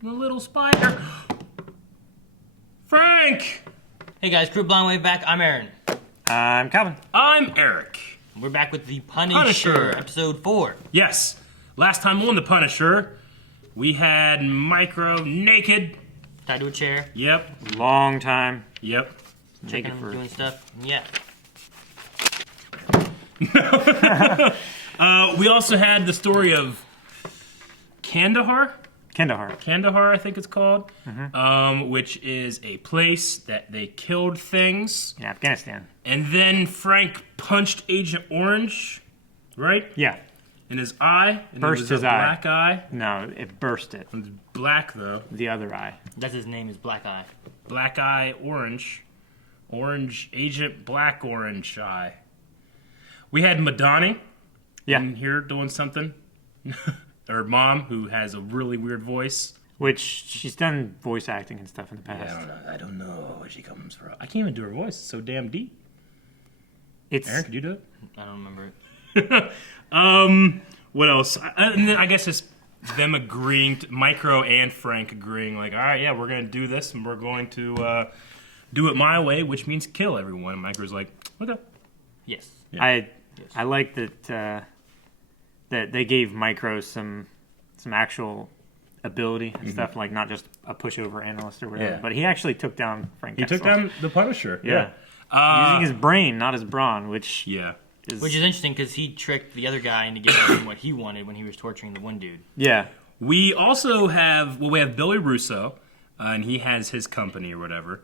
The little spider. Frank! Hey guys, Crew Blind Wave back. I'm Aaron. I'm Calvin. I'm Eric. We're back with the Punisher, episode 4. Yes. Last time on the Punisher, we had Micro naked. Tied to a chair. Yep. Long time. Yep. Checking him, doing stuff. Yeah. We also had the story of Kandahar, I think it's called, which is a place that they killed things. In Afghanistan. And then Frank punched Agent Orange, right? Yeah. In his eye. And Burst it was his a black eye. No, it burst it. It was black, though. The other eye. That's his name, is Black Eye. Black Eye Orange. Orange Agent Black Orange Eye. We had Madani in here doing something. Her mom, who has a really weird voice. Which, she's done voice acting and stuff in the past. Yeah, I don't know where she comes from. I can't even do her voice. It's so damn deep. Aaron, could you do it? I don't remember it. What else? And then I guess it's them agreeing, Micro and Frank agreeing, like, all right, yeah, we're going to do this, and we're going to do it my way, which means kill everyone. And Micro's like, okay. Yes. Yeah. I like that that they gave Micro some actual ability and stuff, like not just a pushover analyst or whatever, but he actually took down Frank He Castle. took down the Punisher. Yeah. Using his brain, not his brawn, which is interesting because he tricked the other guy into giving him what he wanted when he was torturing the one dude. Yeah. We also have, we have Billy Russo, and he has his company or whatever,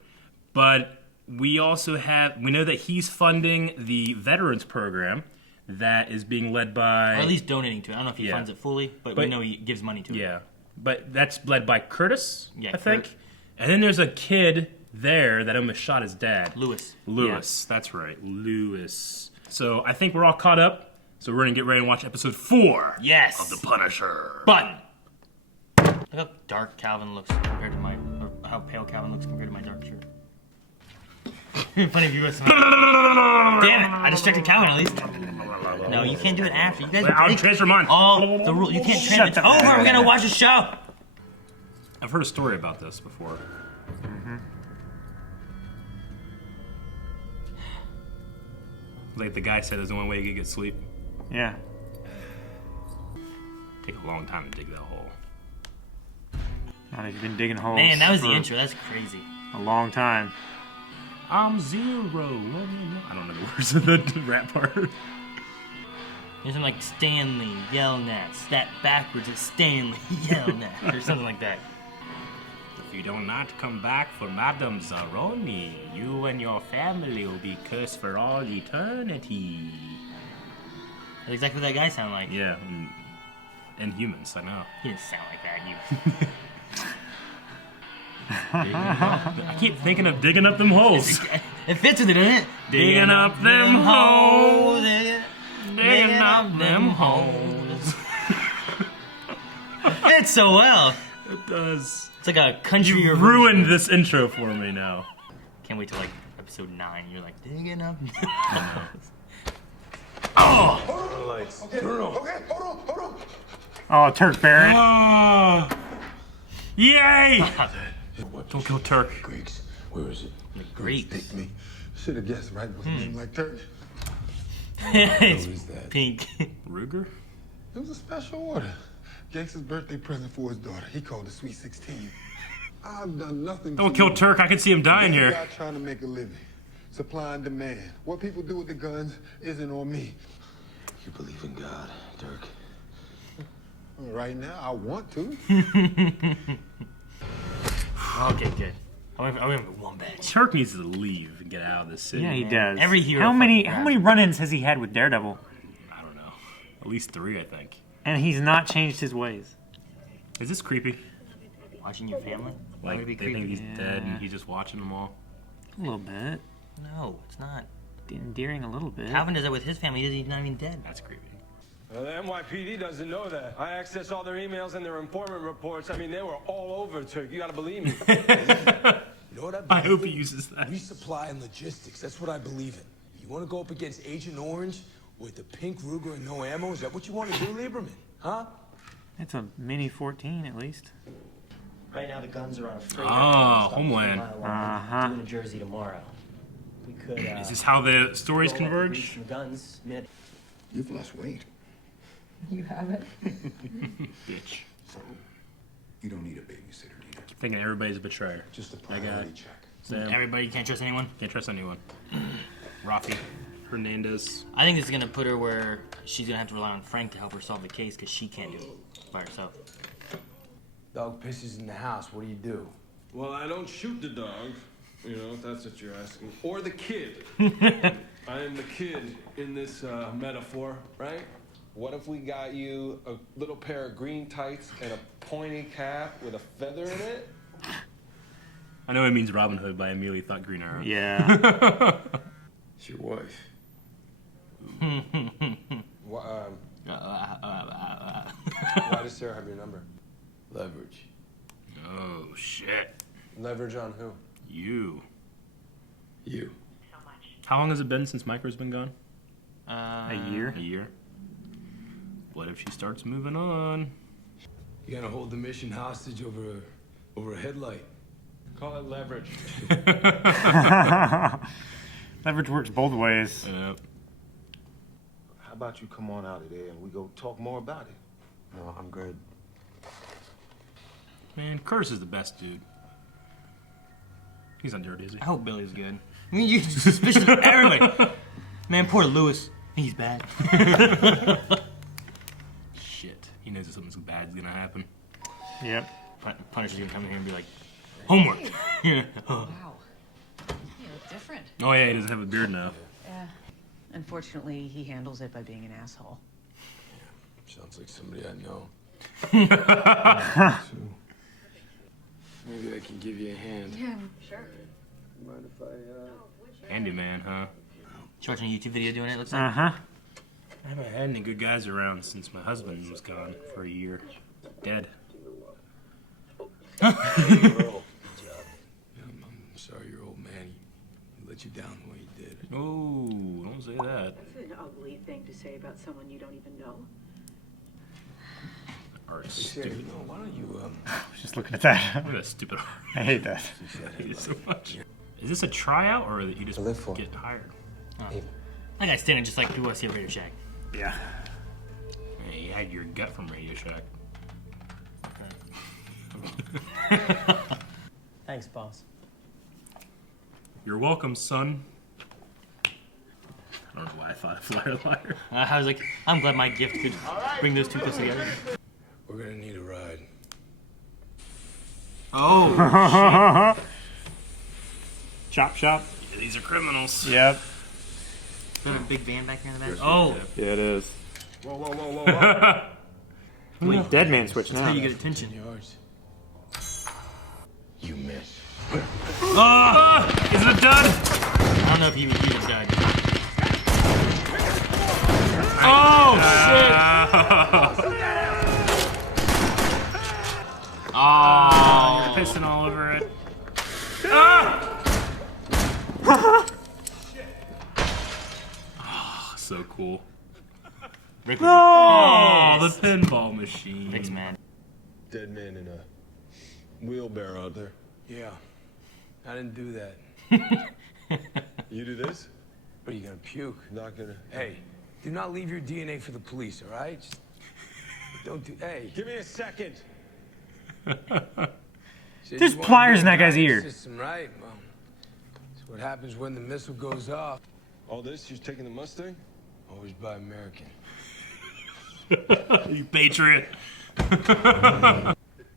but we also have, we know that he's funding the veterans program that is being led by... Or at least donating to it. I don't know if he funds it fully, but we know he gives money to it. Yeah, but that's led by Curtis, I think. Kurt. And then there's a kid there that almost shot his dad. Lewis, that's right, Lewis. So I think we're all caught up, so we're going to get ready to watch episode 4 of The Punisher. Button! Look how dark Calvin looks compared to my... Or how pale Calvin looks compared to my dark shirt. Funny if you listen. Damn it! I distracted Calvin at least. No, you can't do it after. You guys I'll transfer mine. all the rules. You can't transfer. It's over. We're gonna watch a show. I've heard a story about this before. Like the guy said, there's the only way you could get sleep. Yeah. Take a long time to dig that hole. Not if you've been digging holes. Man, that was the intro. That's crazy. A long time. I'm zero. I don't know the words of the rap part. There's something like Stanley Yelnats. That backwards is Stanley Yelnats. Or something like that. If you do not come back for Madame Zaroni, you and your family will be cursed for all eternity. That's exactly what that guy sounded like. Yeah, and humans, I know. He didn't sound like that. You. I keep thinking of digging up them holes. It fits with it, doesn't it? Digging up them holes. Digging up them holes. It fits so well. It does. It's like a country. You ruined this intro for me now. Can't wait till like episode 9. You're like digging up. Oh! Okay, hold on. Oh, Turk Barrett. Oh! Yay! Don't kill Turk. Greeks, where is it? Greeks. Pick me. Should have guessed right with a name like Turk. It's is that? pink. Ruger? It was a special order. Gangster's birthday present for his daughter. He called it Sweet 16. I've done nothing. Don't kill Turk. I can see him dying here. Guy trying to make a living. Supply and demand. What people do with the guns isn't on me. You believe in God, Dirk? Right now, I want to. Okay, good. I went one badge. Turk needs to leave and get out of this city. Yeah, he does. Every hero. How many run-ins has he had with Daredevil? I don't know. At least 3, I think. And he's not changed his ways. Is this creepy? Watching your family? Why Like, would it they be think creepy? he's dead and he's just watching them all? A little bit. No, it's not. Endearing a little bit. Calvin does that with his family. He's not even dead. That's creepy. The NYPD doesn't know that. I accessed all their emails and their informant reports. I mean, they were all over Turk. You gotta believe me. You know what I believe I hope in? he uses that. Resupply and logistics. That's what I believe in. You want to go up against Agent Orange with the pink Ruger and no ammo? Is that what you want to do, Lieberman? Huh? It's a mini 14 at least. Right now the guns are on a freighter. Oh, Homeland. Due in Jersey tomorrow. We could. Is this how the stories roll up the converge? grease and guns. You've lost weight. You haven't? Bitch. So, you don't need a babysitter either. Thinking everybody's a betrayer. Just a priority check. Sam, Everybody can't trust anyone. can't trust anyone. Rafi Hernandez. I think this is gonna put her where she's gonna have to rely on Frank to help her solve the case because she can't do it by herself. Dog pisses in the house. What do you do? Well, I don't shoot the dog, you know, if that's what you're asking. Or the kid. I am the kid in this metaphor, right? What if we got you a little pair of green tights and a pointy cap with a feather in it? I know it means Robin Hood, but I immediately thought Green Arrow. Yeah. It's your wife. Why does Sarah have your number? Leverage. Oh, shit. Leverage on who? You. You. How long has it been since Micro's been gone? A year. A year. What if she starts moving on? You gonna hold the mission hostage over a headlight? Call it leverage. Leverage works both ways. Yeah. How about you come on out of there and we go talk more about it? No, I'm good. Man, Curtis is the best dude. He's not dirty, is he? I hope Billy's good. I mean, you're suspicious of everybody. Man, poor Lewis. He's bad. Shit. He knows that something bad is gonna happen. Yep. Punisher's gonna come in here and be like, homework. Wow. You look different. Oh yeah, he doesn't have a beard now. Yeah. Unfortunately, he handles it by being an asshole. Sounds like somebody I know. So, maybe I can give you a hand. Yeah, sure. Mind if I, Handyman, huh? She's watching a YouTube video doing it, looks like. Uh-huh. I haven't had any good guys around since my husband was gone for a year. Dead. I'm sorry your old man, he let you down the way he did. Oh, don't say that. That's an ugly thing to say about someone you don't even know. Art's Sarah, stupid. you know, why don't you, I was just looking at that. Look at that stupid art. I hate that. I hate it so much. Is this a tryout or that you just live for. get hired? That guy's standing just like who wants to see a Radio Shack. Yeah. Hey, you had your gut from Radio Shack. Thanks, boss. You're welcome, son. I don't know why I thought flyer liar. I was like, I'm glad my gift could bring those two close together. we're gonna need a ride. Oh, Chop shop. yeah, these are criminals. Yep. Is that a big van back here in the back? Oh, Yeah, it is. whoa, whoa, whoa, whoa, whoa. Dead man switch that's how now. you get attention. Yours. You miss. Is it a dud? I don't know if he was died. Oh, Oh, you're pissing all over it. Oh, so cool. Rick, Oh, the pinball machine. Rick's mad. Dead man in a wheelbarrow out there. Yeah. I didn't do that. You do this? What, are you gonna puke? Not gonna. Hey, do not leave your DNA for the police, all right? Just don't do, hey. Give me a second. Said There's you wanna pliers be in that a guy's guy in the ear. System, right? Well, that's what happens when the missile goes off. All this, you're taking the Mustang? Always buy American. You patriot.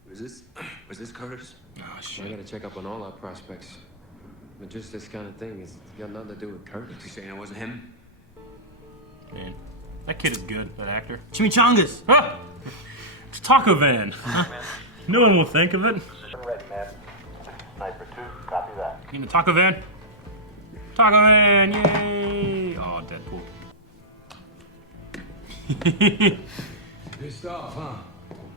Was this Curtis? Oh, I shit. gotta check up on all our prospects. But just this kind of thing, it's got nothing to do with Curtis. You saying it wasn't him? Man, that kid is good, that actor. Chimichangas! Ah! It's Taco Van. No one will think of it. Position ready, man. Sniper 2, copy that. You mean Taco Van? Taco Van, yay! Oh, Deadpool. Pissed off, huh?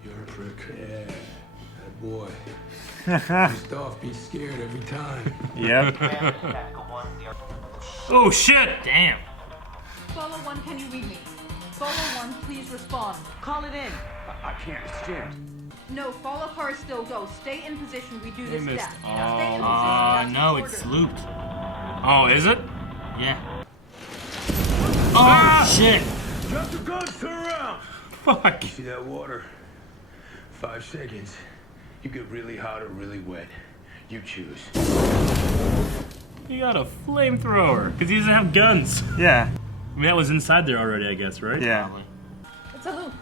You're a prick. Yeah, that boy. Pissed off, be scared every time. Yep. Tactical 1, Oh, shit! Damn. Follow 1, can you read me? Follow 1, please respond. Call it in. I can't. It's jammed. No, follow car still go. Stay in position. We do this missed death. all Stay in position. That's No, the it's order. looped. Oh, is it? Yeah. Oh, shit. Drop the guns, turn around. Fuck. You see that water? 5 seconds. You get really hot or really wet. You choose. He got a flamethrower because he doesn't have guns. Yeah. I mean, that was inside there already, I guess, right? Yeah. Probably. It's a loop.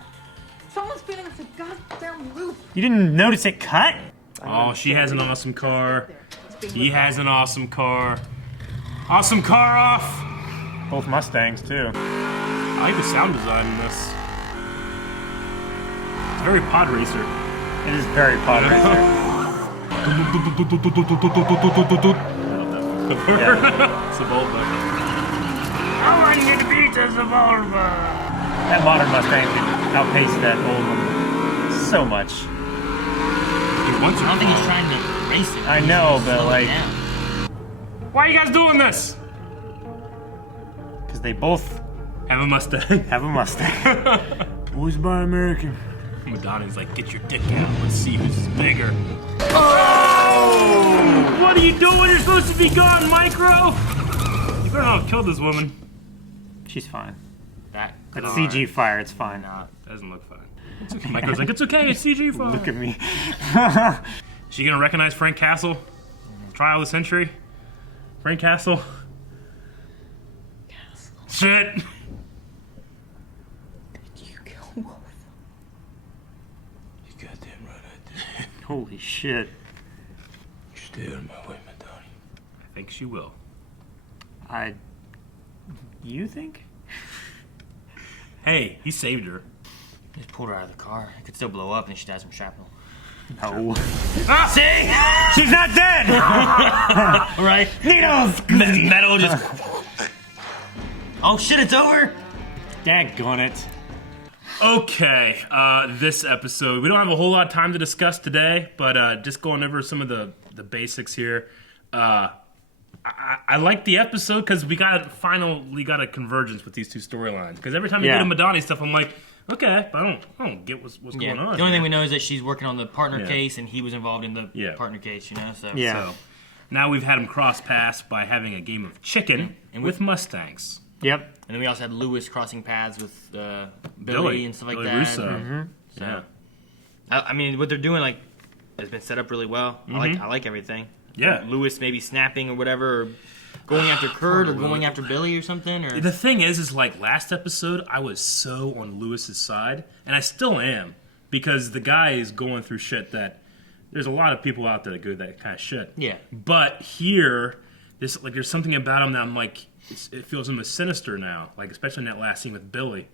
Someone's feeding us a goddamn loop. You didn't notice it cut? Oh, she has an awesome car. He has an awesome car. Awesome car off. Both Mustangs, too. I like the sound design in this. It's very pod racer. It is very pod racer. Sebulba. I want you to beat the Sebulba. That modern Mustang can outpace that old one so much. I don't think he's trying to race it. I know, but Slow it like, down. Why are you guys doing this? because they both Have a Mustang. have a Mustang. Always buy American. Madonna's like, get your dick out. Let's see who's bigger. Oh! What are you doing? You're supposed to be gone, Micro. You better not kill this woman. She's fine. That That's car. CG fire. It's fine. Doesn't look fine. It's okay. Micro's like, it's okay. It's CG fine. Look at me. She gonna recognize Frank Castle? Trial of the century? Frank Castle? Shit! You goddamn right I did. Holy shit. You stay out of my way, Madonna. I think she will. You think? Hey, he saved her. Just pulled her out of the car. It could still blow up and then she dies from shrapnel. No. Ah, see? She's not dead! Right? Needles! Metal just... Oh shit, it's over? Daggone it. Okay, this episode, we don't have a whole lot of time to discuss today, but just going over some of the basics here. I like the episode because we finally got a convergence with these two storylines. Because every time you get a Madonna stuff, I'm like, okay, but I don't get what's going on. The only thing we know is that she's working on the partner Yeah. case and he was involved in the partner case, you know? So. So now we've had them cross paths by having a game of chicken And with Mustangs. Yep. And then we also had Lewis crossing paths with Billy and stuff like Billy that. Russo. Mm-hmm. So, Yeah. I mean, what they're doing, like, has been set up really well. I like everything. Yeah. Lewis maybe snapping or whatever, or going after Kurt or going after Billy or something. Or The thing is like last episode, I was so on Lewis's side, and I still am, because the guy is going through shit that there's a lot of people out there that go that kind of shit. Yeah. But here, there's something about him that I'm like, it feels almost sinister now. Like especially in that last scene with Billy,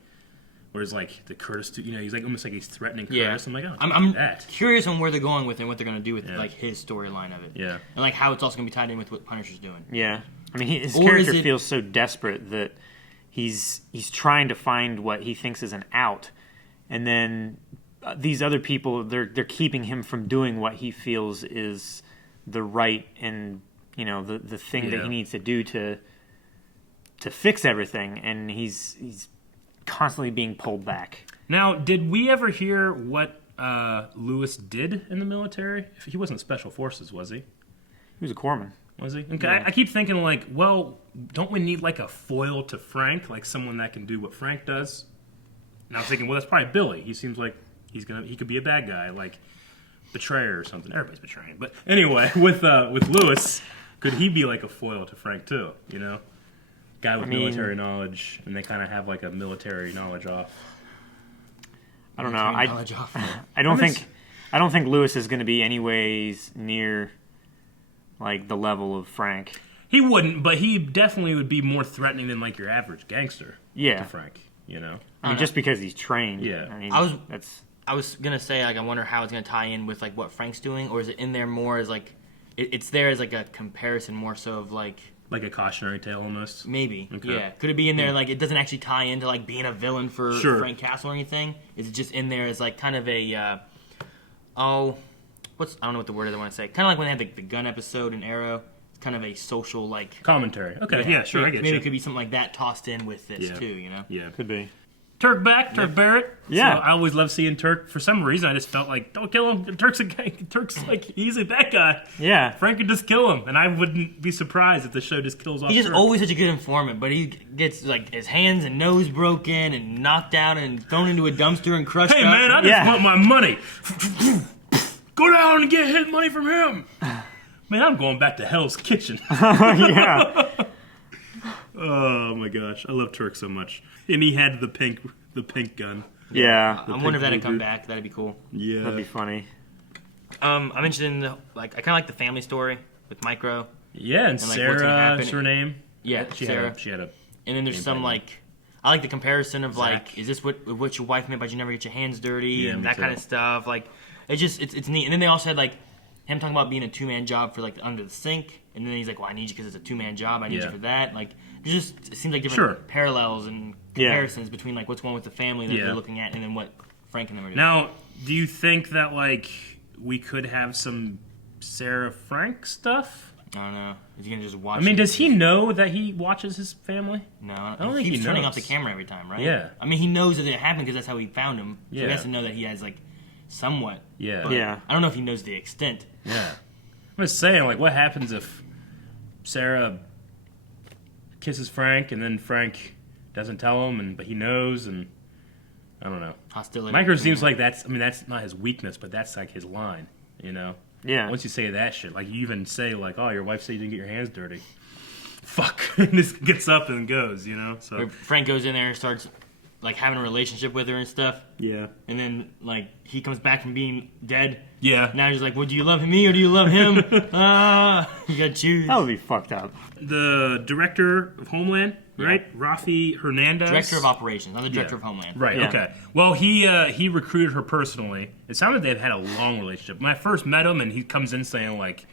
where it's like the Curtis, he's like almost like he's threatening Curtis. I'm like, oh, I'm that. curious on where they're going with it and what they're going to do with like his storyline of it. Yeah. And like how it's also going to be tied in with what Punisher's doing. Yeah. I mean, his Or is character it- feels so desperate that he's trying to find what he thinks is an out, and then these other people they're keeping him from doing what he feels is the right and the thing that he needs to do to fix everything, and he's constantly being pulled back. Now, did we ever hear what Lewis did in the military? He wasn't special forces, was he? He was a corpsman. Was he? Okay, Yeah. I keep thinking like, well, don't we need like a foil to Frank, like someone that can do what Frank does? And I was thinking, well, that's probably Billy. He seems like he could be a bad guy, like betrayer or something. Everybody's betraying, but anyway, with Lewis, could he be like a foil to Frank too? Guy with military knowledge, and they kind of have like a military knowledge off. I don't know. Knowledge off. I don't think Lewis is going to be anyways near like the level of Frank. He wouldn't, but he definitely would be more threatening than like your average gangster. Yeah. To Frank, I mean, just because he's trained. Yeah. I mean, I was gonna say like I wonder how it's gonna tie in with like what Frank's doing, or is it in there more as like it's there as like a comparison more so of like a cautionary tale almost. Maybe. Okay. Yeah. Could it be in there like it doesn't actually tie into like being a villain for Frank Castle or anything? Is it just in there as like kind of a I don't know what the word is I want to say. Kind of like when they had the gun episode in Arrow. It's kind of a social like commentary. Okay, yeah, sure, I get maybe you. it could be something like that tossed in with this too. Yeah, could be. Turk Barrett. Yeah. So I always love seeing Turk. For some reason, I just felt like, don't kill him. Turk's like, he's a bad guy. Yeah. Frank could just kill him, and I wouldn't be surprised if the show just kills off He's just Turk. always such a good informant, but he gets like his hands and nose broken and knocked out and thrown into a dumpster and crushed Hey, up. man, I just want my money. Go down and get his money from him. Man, I'm going back to Hell's Kitchen. Yeah. Oh, my gosh. I love Turk so much. And he had the pink gun. Yeah. I wonder if that'd come back. That'd be cool. Yeah. That'd be funny. I'm interested in I kind of like the family story with Micro. Yeah, and like, what's gonna Sarah, happen. is her name. Yeah, Sarah. She had a. And then there's some like, I like the comparison of like, is this what your wife meant by you never get your hands dirty Yeah, and me that too. kind of stuff. Like, it's neat. And then they also had like him talking about being a 2-man job for like under the sink, and then he's like, well, I need you because it's a 2-man job. I need you for that. Like, it seems like different parallels and comparisons between like what's going on with the family that they're looking at, and then what Frank and them are doing. Now, do you think that like we could have some Sarah Frank stuff? I don't know. Is he gonna just watch? I mean, does he know that he watches his family? No, I don't think he keeps turning knows. off the camera every time, right? Yeah. I mean, he knows that it happened because that's how he found him. So Yeah. he has to know that he has like somewhat. Yeah. But I don't know if he knows the extent. Yeah. I'm just saying, like, what happens if Sarah kisses Frank and then Frank doesn't tell him, but he knows, and I don't know. Hostility. Micro seems like that's not his weakness, but that's like his line, you know? Yeah. Once you say that shit, like you even say like, oh, your wife said you didn't get your hands dirty. Fuck. And this gets up and goes, you know? So Where Frank goes in there and starts like having a relationship with her and stuff. Yeah. And then like he comes back from being dead. Yeah. Now he's like, well, do you love me or do you love him? You gotta choose. That would be fucked up. The director of Homeland, right? Rafi Hernandez. Director of Operations, not the director of Homeland. Right. Yeah. Okay. Well, he recruited her personally. It sounded they've had a long relationship. When I first met him, and he comes in saying like,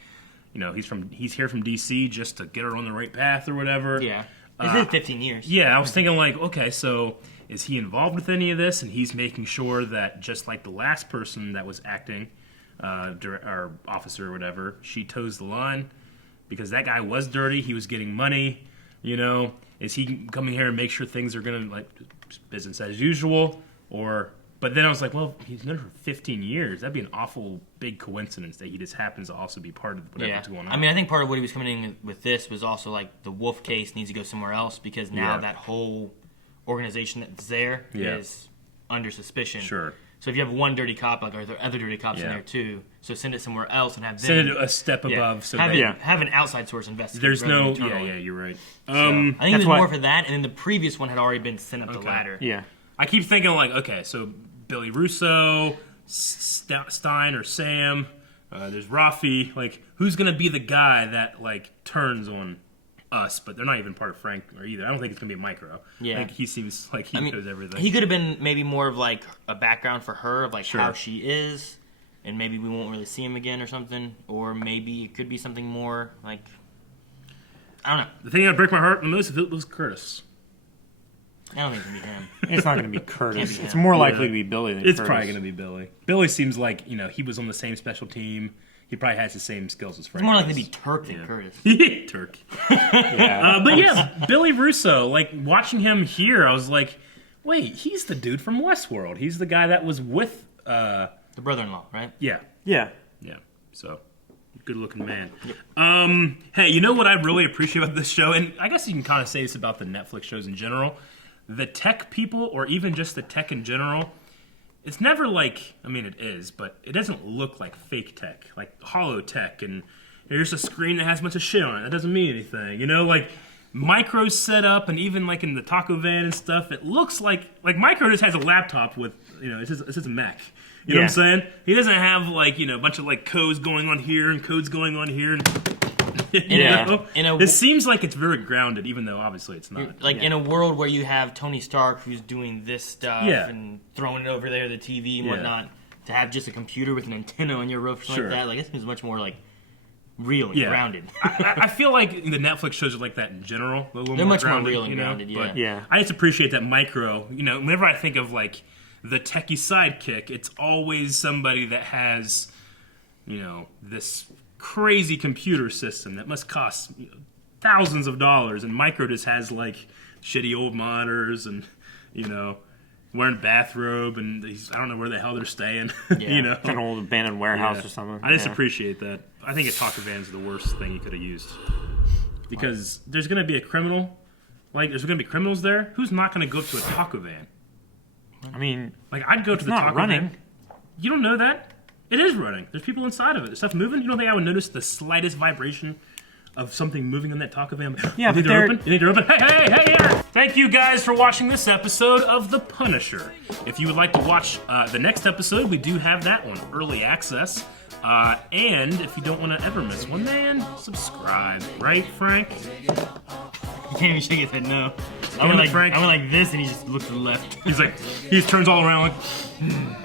you know, he's here from DC just to get her on the right path or whatever. Yeah. It's been 15 years. Yeah. I was thinking like, okay, so is he involved with any of this? And he's making sure that just like the last person that was acting, or officer or whatever, she toes the line because that guy was dirty. He was getting money. You know, is he coming here and make sure things are gonna like business as usual? But then I was like, well, he's known her for 15 years. That'd be an awful big coincidence that he just happens to also be part of whatever's going on. I mean, I think part of what he was coming in with this was also like the Wolf case needs to go somewhere else because now that whole organization that's there is under suspicion. Sure. So if you have one dirty cop, like are there other dirty cops in there too? So send it somewhere else and have them Send it a step above. So have an outside source investigate. There's rather no. than internal. Yeah, you're right. So, I think it was more for that, and then the previous one had already been sent up the ladder. Yeah. I keep thinking like, okay, so Billy Russo, Stein or Sam, there's Rafi. Like, who's gonna be the guy that like turns on us? But they're not even part of Frank or either. I don't think it's gonna be Micro. Yeah. I think he seems like he knows everything. He could have been maybe more of like a background for her of like how she is, and maybe we won't really see him again or something, or maybe it could be something more like I don't know. The thing that break my heart the most was Curtis. I don't think it's gonna be him. It's not going to be Curtis. Can't be It's him. more likely to be Billy than It's Curtis. probably going to be Billy. Billy seems like, you know, he was on the same special team. He probably has the same skills as Frank. It's more likely to be Turk than Curtis. Turk. Yeah. But yeah, Billy Russo, like, watching him here, I was like, wait, he's the dude from Westworld. He's the guy that was with... the brother-in-law, right? Yeah. Yeah. Yeah. So, good-looking man. Hey, you know what I really appreciate about this show? And I guess you can kind of say this about the Netflix shows in general. The tech people, or even just the tech in general, it's never like, I mean, it is, but it doesn't look like fake tech, like hollow tech, and here's a screen that has a bunch of shit on it. That doesn't mean anything, you know? Like, Micro's set up, and even like in the taco van and stuff, it looks like Micro just has a laptop with, you know, it's just a Mac. You know what I'm saying? He doesn't have like, you know, a bunch of like codes going on here and codes going on here. And, it seems like it's very grounded, even though obviously it's not. Like in a world where you have Tony Stark who's doing this stuff Yeah. and throwing it over there, the TV and whatnot, to have just a computer with an antenna on your roof or something like that, like it seems much more like real and grounded. I feel like the Netflix shows are like that in general. They're much more real and grounded, But yeah. I just appreciate that Micro, you know, whenever I think of like the techie sidekick, it's always somebody that has, you know, this crazy computer system that must cost thousands of dollars, and Micro just has like shitty old monitors and, you know, wearing a bathrobe, and I don't know where the hell they're staying. Yeah, You know, it's an old abandoned warehouse Yeah. or something. I just Yeah. appreciate that. I think a taco van is the worst thing you could have used because there's going to be a criminal. Like, there's going to be criminals there. Who's not going to go up to a taco van? I mean, like I'd go to it's the not taco running. van. You don't know that? It is running. There's people inside of it. There's stuff moving. You don't think I would notice the slightest vibration of something moving in that taco van? Yeah, you think but they're open? You think they're open? Hey, here! Thank you guys for watching this episode of The Punisher. If you would like to watch the next episode, we do have that one, early access. And if you don't want to ever miss one, man, subscribe. Right, Frank? He can't even shake his head no. I went like this and he just looked to the left. He's like, he just turns all around like...